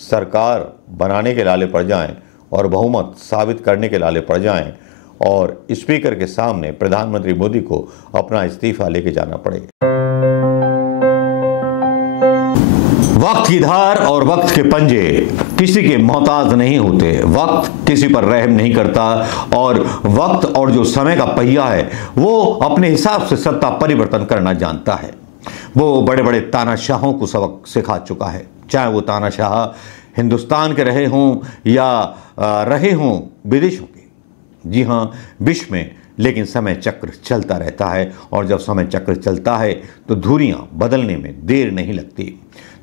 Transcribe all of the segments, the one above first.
सरकार बनाने के लाले पड़ जाएं और बहुमत साबित करने के लाले पड़ जाएं और स्पीकर के सामने प्रधानमंत्री मोदी को अपना इस्तीफा लेके जाना पड़े। वक्त की धार और वक्त के पंजे किसी के मोहताज नहीं होते। वक्त किसी पर रहम नहीं करता और वक्त और जो समय का पहिया है वो अपने हिसाब से सत्ता परिवर्तन करना जानता है। वो बड़े बड़े तानाशाहों को सबक सिखा चुका है, चाहे वो तानाशाह हिंदुस्तान के रहे हों या रहे हों विदेशों के। जी हाँ, विश्व में लेकिन समय चक्र चलता रहता है और जब समय चक्र चलता है तो धुरियाँ बदलने में देर नहीं लगती।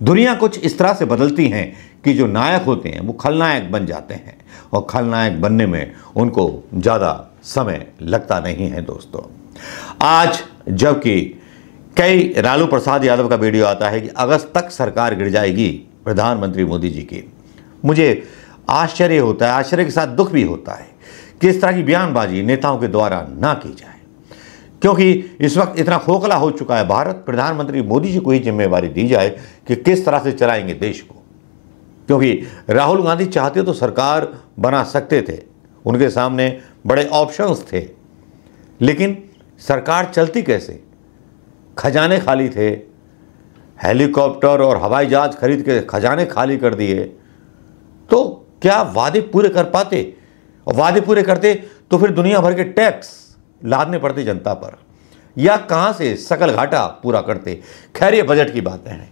दुनिया कुछ इस तरह से बदलती हैं कि जो नायक होते हैं वो खलनायक बन जाते हैं और खलनायक बनने में उनको ज़्यादा समय लगता नहीं है। दोस्तों, आज जबकि कई लालू प्रसाद यादव का वीडियो आता है कि अगस्त तक सरकार गिर जाएगी प्रधानमंत्री मोदी जी की, मुझे आश्चर्य होता है, आश्चर्य के साथ दुख भी होता है कि इस तरह की बयानबाजी नेताओं के द्वारा ना की जाए, क्योंकि इस वक्त इतना खोखला हो चुका है भारत। प्रधानमंत्री मोदी जी को ही जिम्मेवारी दी जाए कि किस तरह से चलाएंगे देश को, क्योंकि राहुल गांधी चाहते तो सरकार बना सकते थे, उनके सामने बड़े ऑप्शंस थे, लेकिन सरकार चलती कैसे? खजाने खाली थे, हेलीकॉप्टर और हवाई जहाज खरीद के खजाने खाली कर दिए, तो क्या वादे पूरे कर पाते? और वादे पूरे करते तो फिर दुनिया भर के टैक्स लादने पड़ते जनता पर, या कहां से सकल घाटा पूरा करते? खैर, ये बजट की बातें हैं,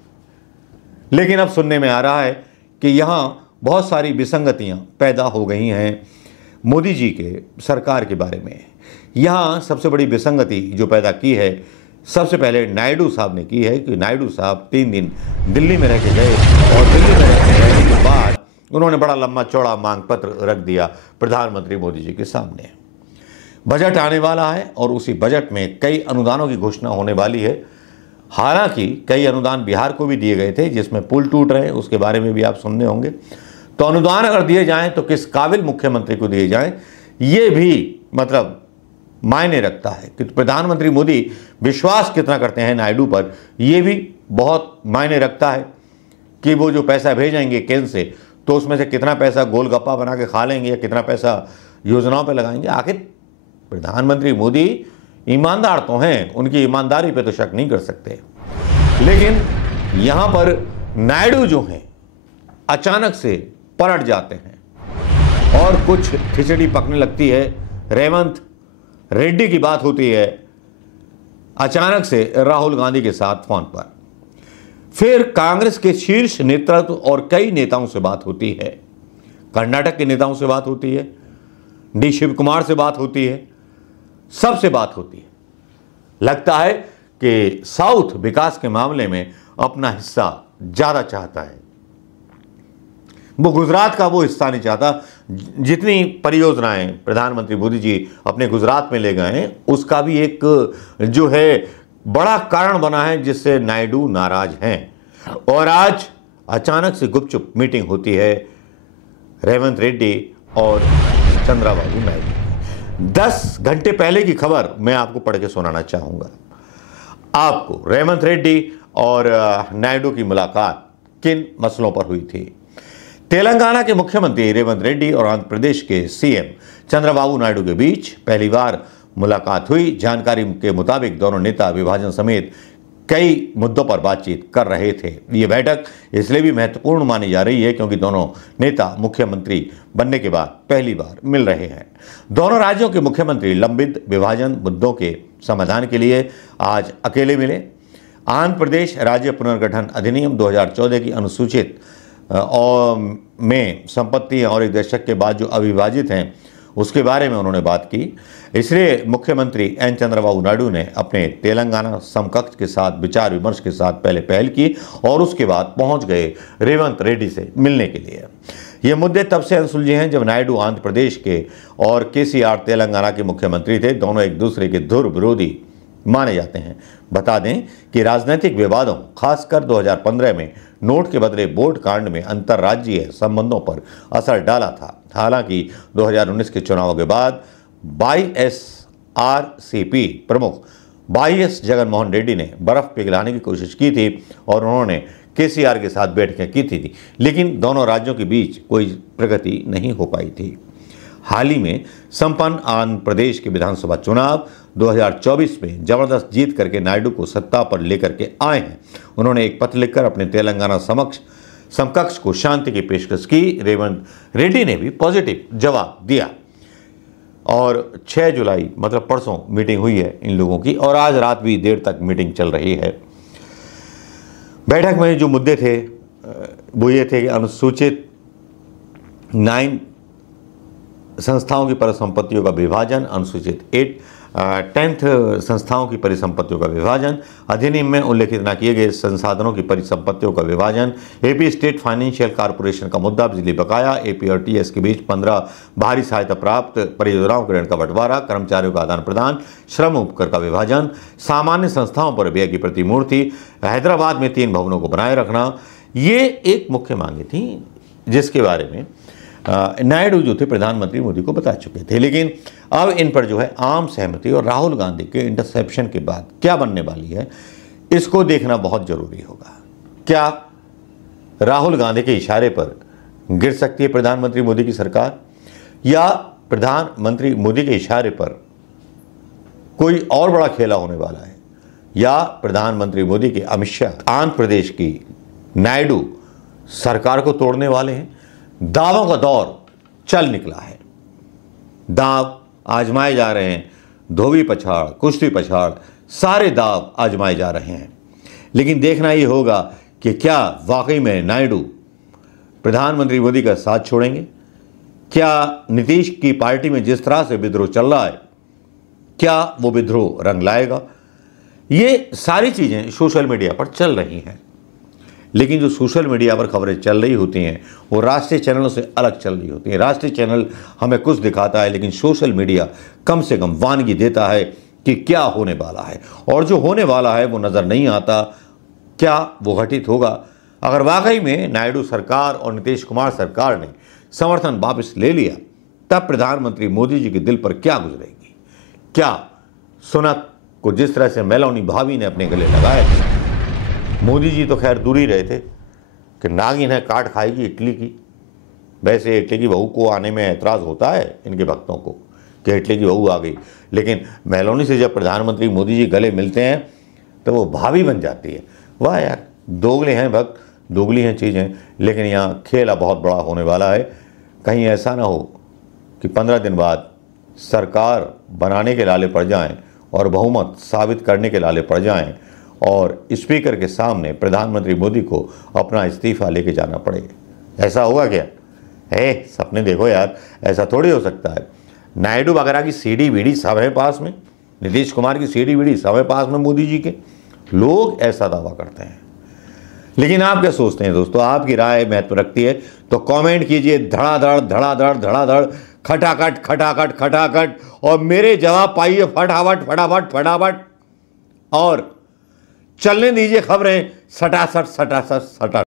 लेकिन अब सुनने में आ रहा है कि यहां बहुत सारी विसंगतियां पैदा हो गई हैं मोदी जी के सरकार के बारे में। यहां सबसे बड़ी विसंगति जो पैदा की है, सबसे पहले नायडू साहब ने की है कि नायडू साहब 3 दिन दिल्ली में रह के गए और दिल्ली में रहने के बाद उन्होंने बड़ा लंबा चौड़ा मांग पत्र रख दिया प्रधानमंत्री मोदी जी के सामने। बजट आने वाला है और उसी बजट में कई अनुदानों की घोषणा होने वाली है। हालांकि कई अनुदान बिहार को भी दिए गए थे जिसमें पुल टूट रहे हैं, उसके बारे में भी आप सुनने होंगे। तो अनुदान अगर दिए जाएं तो किस काबिल मुख्यमंत्री को दिए जाएं, ये भी मतलब मायने रखता है कि प्रधानमंत्री मोदी विश्वास कितना करते हैं नायडू पर, यह भी बहुत मायने रखता है कि वो जो पैसा भेजेंगे केंद्र से तो उसमें से कितना पैसा गोलगप्पा बना के खा लेंगे या कितना पैसा योजनाओं पर लगाएंगे। आखिर प्रधानमंत्री मोदी ईमानदार तो हैं, उनकी ईमानदारी पे तो शक नहीं कर सकते, लेकिन यहां पर नायडू जो हैं अचानक से पलट जाते हैं और कुछ खिचड़ी पकने लगती है। रेवंत रेड्डी की बात होती है अचानक से राहुल गांधी के साथ फोन पर, फिर कांग्रेस के शीर्ष नेतृत्व और कई नेताओं से बात होती है, कर्नाटक के नेताओं से बात होती है, डी शिव कुमार से बात होती है, सबसे बात होती है। लगता है कि साउथ विकास के मामले में अपना हिस्सा ज्यादा चाहता है, वो गुजरात का वो हिस्सा नहीं चाहता। जितनी परियोजनाएं प्रधानमंत्री मोदी जी अपने गुजरात में ले गए उसका भी एक जो है बड़ा कारण बना है जिससे नायडू नाराज हैं। और आज अचानक से गुपचुप मीटिंग होती है रेवंत रेड्डी और चंद्रबाबू नायडू। 10 घंटे पहले की खबर मैं आपको पढ़ के सुनाना चाहूंगा आपको। रेवंत रेड्डी और नायडू की मुलाकात किन मसलों पर हुई थी? तेलंगाना के मुख्यमंत्री रेवंत रेड्डी और आंध्र प्रदेश के सीएम चंद्रबाबू नायडू के बीच पहली बार मुलाकात हुई। जानकारी के मुताबिक दोनों नेता विभाजन समेत कई मुद्दों पर बातचीत कर रहे थे। ये बैठक इसलिए भी महत्वपूर्ण मानी जा रही है क्योंकि दोनों नेता मुख्यमंत्री बनने के बाद पहली बार मिल रहे हैं। दोनों राज्यों के मुख्यमंत्री लंबित विभाजन मुद्दों के समाधान के लिए आज अकेले मिले। आंध्र प्रदेश राज्य पुनर्गठन अधिनियम 2014 की अनुसूचित और में संपत्तियां और एक दशक के बाद जो अविभाजित हैं उसके बारे में उन्होंने बात की। इसलिए मुख्यमंत्री एन चंद्रबाबू नायडू ने अपने तेलंगाना समकक्ष के साथ विचार विमर्श के साथ पहले पहल की और उसके बाद पहुंच गए रेवंत रेड्डी से मिलने के लिए। ये मुद्दे तब से अनसुलझे हैं जब नायडू आंध्र प्रदेश के और केसीआर तेलंगाना के मुख्यमंत्री थे। दोनों एक दूसरे के धुर विरोधी माने जाते हैं। बता दें कि राजनीतिक विवादों खासकर 2015 में नोट के बदले वोट कांड में अंतर्राज्यीय संबंधों पर असर डाला था। हालांकि 2019 के चुनावों के बाद वाईएसआरसीपी प्रमुख वाईएस जगन मोहन रेड्डी ने बर्फ पिघलाने की कोशिश की थी और उन्होंने केसीआर के साथ बैठकें की थी, लेकिन दोनों राज्यों के बीच कोई प्रगति नहीं हो पाई थी। हाल ही में संपन्न आंध्र प्रदेश के विधानसभा चुनाव 2024 में जबरदस्त जीत करके नायडू को सत्ता पर लेकर के आए हैं। उन्होंने एक पत्र लिखकर अपने तेलंगाना समकक्ष को शांति की पेशकश की। रेवंत रेड्डी ने भी पॉजिटिव जवाब दिया और 6 जुलाई मतलब परसों मीटिंग हुई है इन लोगों की और आज रात भी देर तक मीटिंग चल रही है। बैठक में जो मुद्दे थे वो ये थे कि अनुसूचित 9 संस्थाओं की परिसंपत्तियों का विभाजन, अनुसूचित 10th संस्थाओं की परिसंपत्तियों का विभाजन, अधिनियम में उल्लेखित न किए गए संसाधनों की परिसंपत्तियों का विभाजन, एपी स्टेट फाइनेंशियल कॉर्पोरेशन का मुद्दा, बिजली बकाया, एपी और टीएस के बीच 15 भारी सहायता प्राप्त परियोजनाओं के ऋण का बंटवारा, कर्मचारियों का आदान प्रदान, श्रम उपकर का विभाजन, सामान्य संस्थाओं पर व्यय की प्रतिमूर्ति, हैदराबाद में 3 भवनों को बनाए रखना, ये एक मुख्य मांगे थी जिसके बारे में नायडू जो थे प्रधानमंत्री मोदी को बता चुके थे। लेकिन अब इन पर जो है आम सहमति और राहुल गांधी के इंटरसेप्शन के बाद क्या बनने वाली है, इसको देखना बहुत जरूरी होगा। क्या राहुल गांधी के इशारे पर गिर सकती है प्रधानमंत्री मोदी की सरकार, या प्रधानमंत्री मोदी के इशारे पर कोई और बड़ा खेला होने वाला है, या प्रधानमंत्री मोदी के अमित शाह आंध्र प्रदेश की नायडू सरकार को तोड़ने वाले हैं। दावों का दौर चल निकला है, दाव आजमाए जा रहे हैं, धोबी पछाड़, कुश्ती पछाड़, सारे दाव आजमाए जा रहे हैं। लेकिन देखना ये होगा कि क्या वाकई में नायडू प्रधानमंत्री मोदी का साथ छोड़ेंगे, क्या नीतीश की पार्टी में जिस तरह से विद्रोह चल रहा है क्या वो विद्रोह रंग लाएगा। ये सारी चीज़ें सोशल मीडिया पर चल रही हैं, लेकिन जो सोशल मीडिया पर खबरें चल रही होती हैं वो राष्ट्रीय चैनलों से अलग चल रही होती हैं। राष्ट्रीय चैनल हमें कुछ दिखाता है, लेकिन सोशल मीडिया कम से कम वानगी देता है कि क्या होने वाला है, और जो होने वाला है वो नज़र नहीं आता। क्या वो घटित होगा? अगर वाकई में नायडू सरकार और नीतीश कुमार सरकार ने समर्थन वापस ले लिया, तब प्रधानमंत्री मोदी जी के दिल पर क्या गुजरेगी? क्या सुनक को जिस तरह से मेलोनी भाभी ने अपने गले लगाए थे, मोदी जी तो खैर दूर ही रहे थे कि नागिन है काट खाएगी इटली की। वैसे इटली की बहू को आने में ऐतराज़ होता है इनके भक्तों को कि इटली की बहू आ गई, लेकिन मेलोनी से जब प्रधानमंत्री मोदी जी गले मिलते हैं तो वो भाभी बन जाती है। वाह यार, दोगले हैं भक्त, दोगली हैं चीज़ें। लेकिन यहाँ खेला बहुत बड़ा होने वाला है। कहीं ऐसा ना हो कि 15 दिन बाद सरकार बनाने के लाले पड़ जाएं और बहुमत साबित करने के लाले पड़ जाएं और स्पीकर के सामने प्रधानमंत्री मोदी को अपना इस्तीफा लेके जाना पड़े। ऐसा होगा क्या? सपने देखो यार, ऐसा थोड़ी हो सकता है। नायडू वगैरह की सीडी वीडी सब है पास में, नीतीश कुमार की सीडी वीडी सब है पास में मोदी जी के। लोग ऐसा दावा करते हैं, लेकिन आप क्या सोचते हैं दोस्तों? आपकी राय महत्व रखती है तो कमेंट कीजिए धड़ाधड़ धड़ाधड़ धड़ाधड़, खटाखट खटाखट खटाखट, और मेरे जवाब पाइए फटाफट फटाफट फटाफट, और चलने दीजिए खबरें सटासट सटासट सटासट।